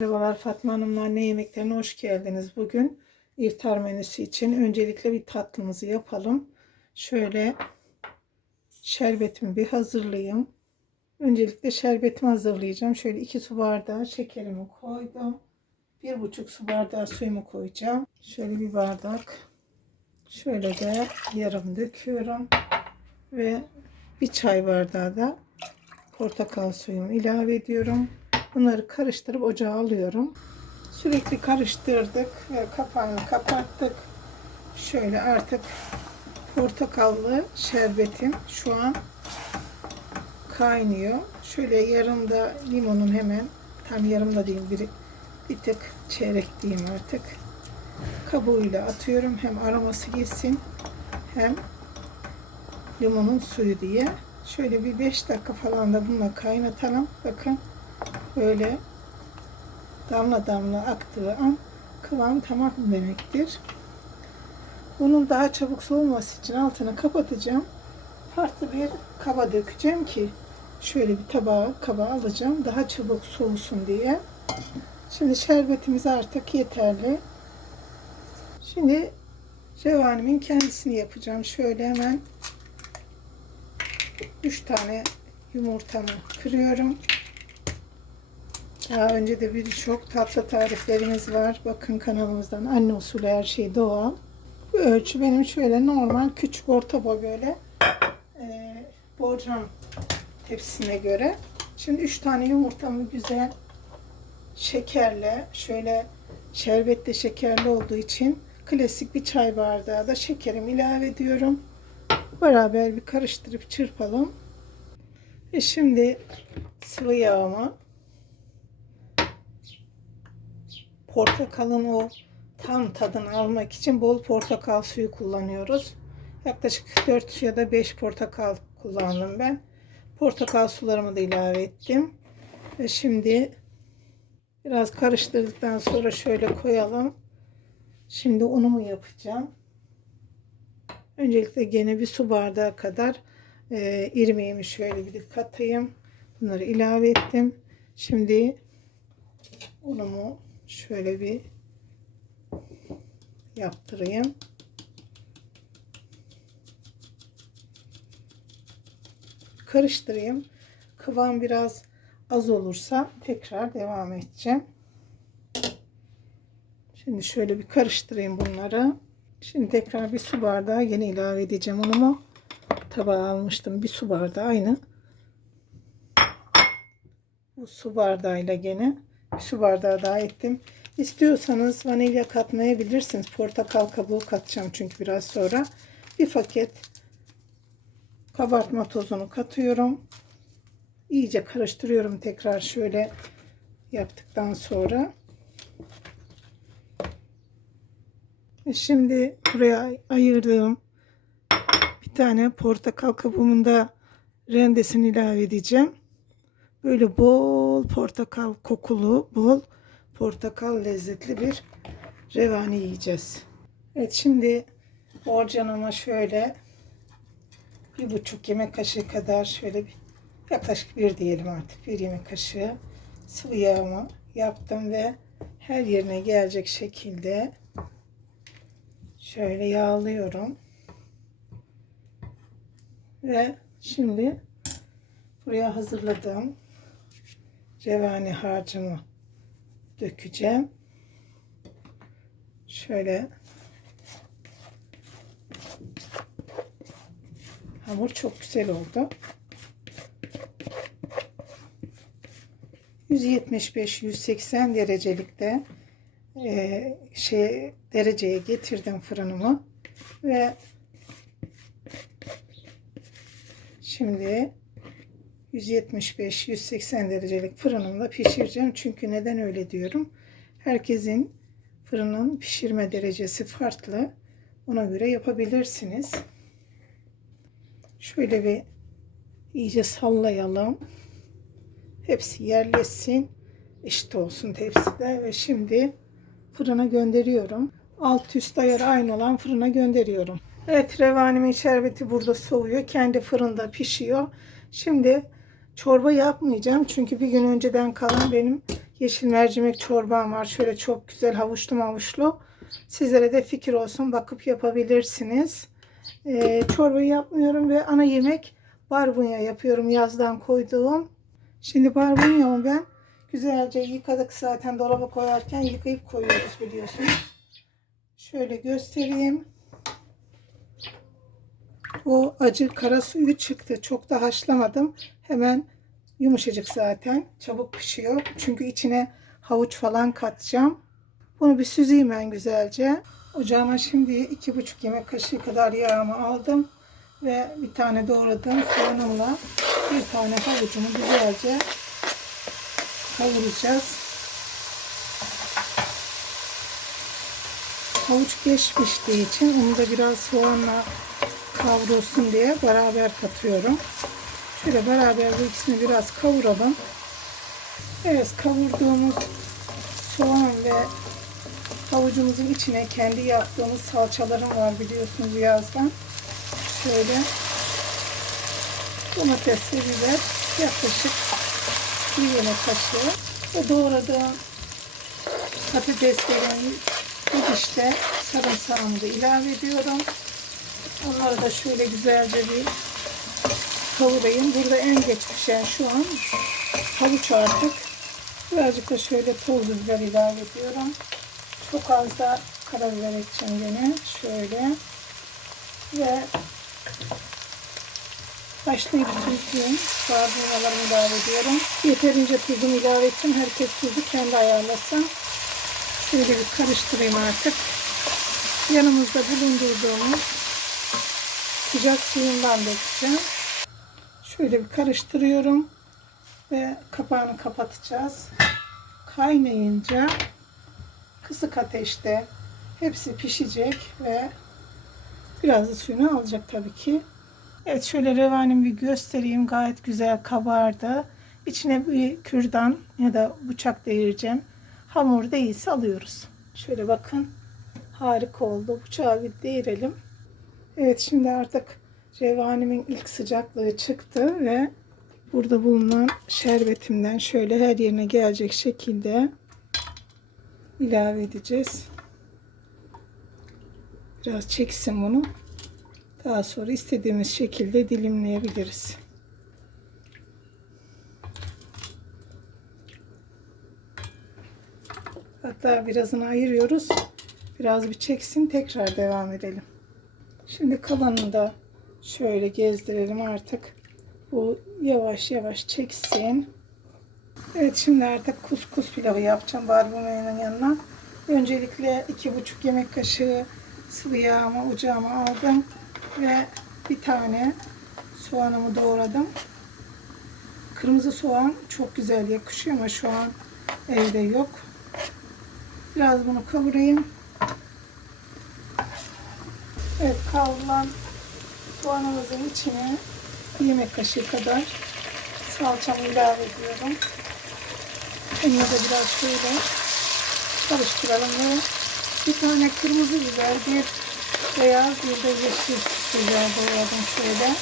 Merhabalar Fatma Hanım'la anne yemeklerine hoş geldiniz. Bugün iftar menüsü için öncelikle bir tatlımızı yapalım. Şöyle şerbetimi bir hazırlayayım. Öncelikle şerbetimi hazırlayacağım. Şöyle 2 su bardağı şekerimi koydum. 1,5 su bardağı suyumu koyacağım. Şöyle bir bardak. Şöyle de yarım döküyorum. Ve bir çay bardağı da portakal suyumu ilave ediyorum. Bunları karıştırıp ocağa alıyorum. Sürekli karıştırdık ve kapağını kapattık. Şöyle artık portakallı şerbetim şu an kaynıyor. Şöyle yarım da limonun hemen tam yarım da değil bir, bir tık çeyrek diyeyim artık. Kabuğuyla atıyorum. Hem aroması gitsin hem limonun suyu diye. Şöyle bir 5 dakika falan da bununla kaynatalım. Bakın böyle damla damla aktığı an kıvam tamam demektir. Bunun daha çabuk soğuması için altını kapatacağım. Farklı bir kaba dökeceğim ki şöyle bir tabağa kaba alacağım daha çabuk soğusun diye. Şimdi şerbetimiz artık yeterli. Şimdi revanimin kendisini yapacağım. Şöyle hemen 3 tane yumurtamı kırıyorum. Daha önce de birçok tatlı tariflerimiz var. Bakın kanalımızdan anne usulü her şey doğal. Bu ölçü benim şöyle normal küçük orta boy böyle e, borcam tepsisine göre. Şimdi 3 tane yumurtamı güzel şekerle şöyle şerbetli şekerli olduğu için klasik bir çay bardağı da şekerimi ilave ediyorum. Beraber bir karıştırıp çırpalım. Ve şimdi sıvı yağımı portakalın o tam tadını almak için bol portakal suyu kullanıyoruz. Yaklaşık 4 ya da 5 portakal kullandım ben. Portakal sularımı da ilave ettim. Ve şimdi biraz karıştırdıktan sonra şöyle koyalım. Şimdi unumu yapacağım. Öncelikle gene bir su bardağı kadar e, irmiğimi şöyle bir katayım. Bunları ilave ettim. Şimdi unumu şöyle bir yaptırayım. Karıştırayım. Kıvam biraz az olursa tekrar devam edeceğim. Şimdi şöyle bir karıştırayım bunları. Şimdi tekrar bir su bardağı yine ilave edeceğim unumu. Tabağa almıştım bir su bardağı aynı. Bu su bardağıyla gene su bardağı daha ettim. İstiyorsanız vanilya katmayabilirsiniz. Portakal kabuğu katacağım çünkü biraz sonra. Bir paket kabartma tozunu katıyorum. İyice karıştırıyorum tekrar şöyle yaptıktan sonra. E Şimdi buraya ayırdığım bir tane portakal kabuğunun da rendesini ilave edeceğim. Böyle bol portakal kokulu, bol portakal lezzetli bir revani yiyeceğiz. Evet şimdi borcanıma şöyle bir buçuk yemek kaşığı kadar şöyle bir yaklaşık bir diyelim artık bir yemek kaşığı sıvı yağımı yaptım ve her yerine gelecek şekilde şöyle yağlıyorum. Ve şimdi buraya hazırladığım revani harcımı dökeceğim. Şöyle hamur çok güzel oldu. 175-180 derecelikte e, şey dereceye getirdim fırınımı ve şimdi 175-180 derecelik fırınımda pişireceğim. Çünkü neden öyle diyorum? Herkesin fırının pişirme derecesi farklı. Ona göre yapabilirsiniz. Şöyle bir iyice sallayalım. Hepsi yerleşsin. Eşit olsun tepside ve şimdi fırına gönderiyorum. Alt üst ayarı aynı olan fırına gönderiyorum. Evet revanimin şerbeti burada soğuyor. Kendi fırında pişiyor. Şimdi çorba yapmayacağım. Çünkü bir gün önceden kalan benim yeşil mercimek çorbam var. Şöyle çok güzel havuçlu mavuçlu. Sizlere de fikir olsun. Bakıp yapabilirsiniz. Ee, çorbayı yapmıyorum ve ana yemek barbunya yapıyorum yazdan koyduğum. Şimdi barbunyamı ben güzelce yıkadık zaten dolaba koyarken yıkayıp koyuyoruz biliyorsunuz. Şöyle göstereyim. O acı kara suyu çıktı. Çok da haşlamadım. Hemen yumuşacık zaten. Çabuk pişiyor. Çünkü içine havuç falan katacağım. Bunu bir süzeyim ben güzelce. Ocağıma şimdi iki buçuk yemek kaşığı kadar yağımı aldım. Ve bir tane doğradığım soğanımla bir tane havucumu güzelce kavuracağız. Havuç geç piştiği için onu da biraz soğanla kavrulsun diye beraber katıyorum. Şöyle beraber bu ikisini biraz kavuralım. Evet kavurduğumuz soğan ve havucumuzun içine kendi yaptığımız salçalarım var biliyorsunuz yazdan. Şöyle domates ve biber yaklaşık bir yemek kaşığı ve doğradığım patateslerin bu işte sarımsağımı da ilave ediyorum. Onları da şöyle güzelce bir kavurayım. Burada en geç pişen şu an havuç artık. Birazcık da şöyle toz biber ilave ediyorum. Çok az da karabiber edeceğim gene. Şöyle. Ve başlayıp tuzluyum. Barbunyalarımı ilave ediyorum. Yeterince tuzumu ilave ettim. Herkes tuzu kendi ayarlasın. Şöyle bir karıştırayım artık. Yanımızda bulundurduğumuz sıcak suyundan dökeceğim. Şöyle bir karıştırıyorum ve kapağını kapatacağız. Kaynayınca kısık ateşte hepsi pişecek ve biraz da suyunu alacak tabii ki. Evet şöyle revanimi bir göstereyim. Gayet güzel kabardı. İçine bir kürdan ya da bıçak değireceğim. Hamur değilse alıyoruz. Şöyle bakın. Harika oldu. Bıçağı bir değirelim. Evet şimdi artık revanimin ilk sıcaklığı çıktı ve burada bulunan şerbetimden şöyle her yerine gelecek şekilde ilave edeceğiz. Biraz çeksin bunu. Daha sonra istediğimiz şekilde dilimleyebiliriz. Hatta birazını ayırıyoruz. Biraz bir çeksin tekrar devam edelim. Şimdi kalanını da şöyle gezdirelim artık. Bu yavaş yavaş çeksin. Evet şimdi artık kuskus pilavı yapacağım barbunya'nın yanına. Öncelikle iki buçuk yemek kaşığı sıvı yağımı ocağıma aldım. Ve bir tane soğanımı doğradım. Kırmızı soğan çok güzel yakışıyor ama şu an evde yok. Biraz bunu kavurayım. Evet kavrulan soğanımızın içine bir yemek kaşığı kadar salçamı ilave ediyorum. Şimdi de biraz şöyle karıştıralım ve bir tane kırmızı biber, bir beyaz, bir de yeşil biber doğradım şöyle.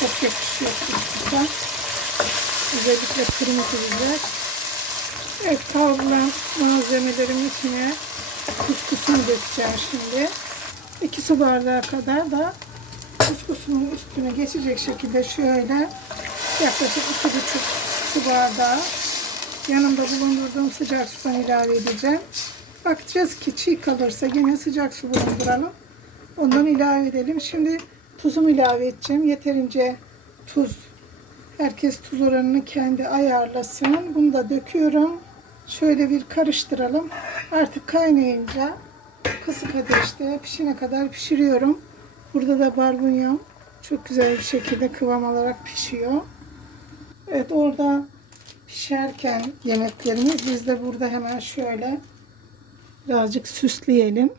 Çok yakışıyor kuskusa. Özellikle kırmızı biber. Evet kavrulan malzemelerin içine kuskusunu dökeceğim şimdi. 2 su bardağı kadar da kuskusunun üstüne geçecek şekilde şöyle yaklaşık 2,5 su bardağı yanımda bulundurduğum sıcak sudan ilave edeceğim. Bakacağız ki çiğ kalırsa yine sıcak su bulunduralım. Ondan ilave edelim. Şimdi tuzumu ilave edeceğim. Yeterince tuz. Herkes tuz oranını kendi ayarlasın. Bunu da döküyorum. Şöyle bir karıştıralım. Artık kaynayınca kısık ateşte pişene kadar pişiriyorum. Burada da barbunyam çok güzel bir şekilde kıvam alarak pişiyor. Evet orada pişerken yemeklerimiz biz de burada hemen şöyle birazcık süsleyelim.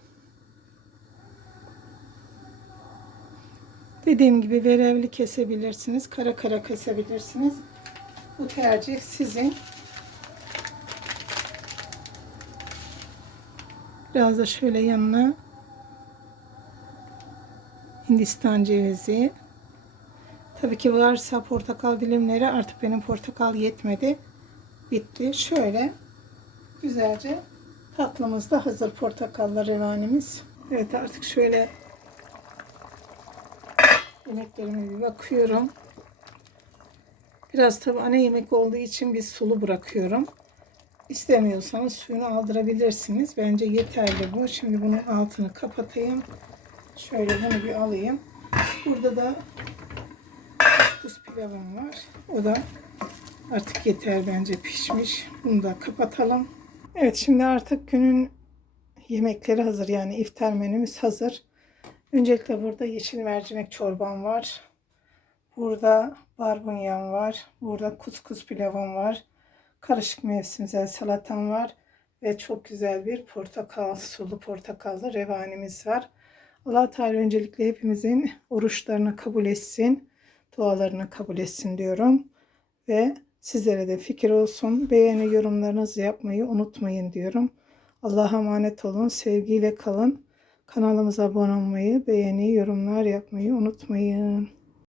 Dediğim gibi verevli kesebilirsiniz. Kara kara kesebilirsiniz. Bu tercih sizin. Biraz da şöyle yanına Hindistan cevizi. Tabii ki varsa portakal dilimleri artık benim portakal yetmedi. bitti. Şöyle güzelce tatlımız da hazır portakallı revanimiz. Evet artık şöyle yemeklerimi bir bakıyorum. Biraz tabi ana yemek olduğu için bir sulu bırakıyorum. İstemiyorsanız suyunu aldırabilirsiniz. Bence yeterli bu. Şimdi bunun altını kapatayım. Şöyle bunu bir alayım. Burada da kuskus pilavım var. O da artık yeter bence pişmiş. Bunu da kapatalım. Evet şimdi artık günün yemekleri hazır. Yani iftar menümüz hazır. Öncelikle burada yeşil mercimek çorbam var. Burada barbunyam var. Burada kuskus pilavım var. Karışık mevsimsel salatam var. Ve çok güzel bir portakal, sulu portakallı revanimiz var. allah Teala öncelikle hepimizin oruçlarını kabul etsin. Dualarını kabul etsin diyorum. Ve sizlere de fikir olsun. Beğeni yorumlarınızı yapmayı unutmayın diyorum. Allah'a emanet olun. Sevgiyle kalın. Kanalımıza abone olmayı, beğeni, yorumlar yapmayı unutmayın.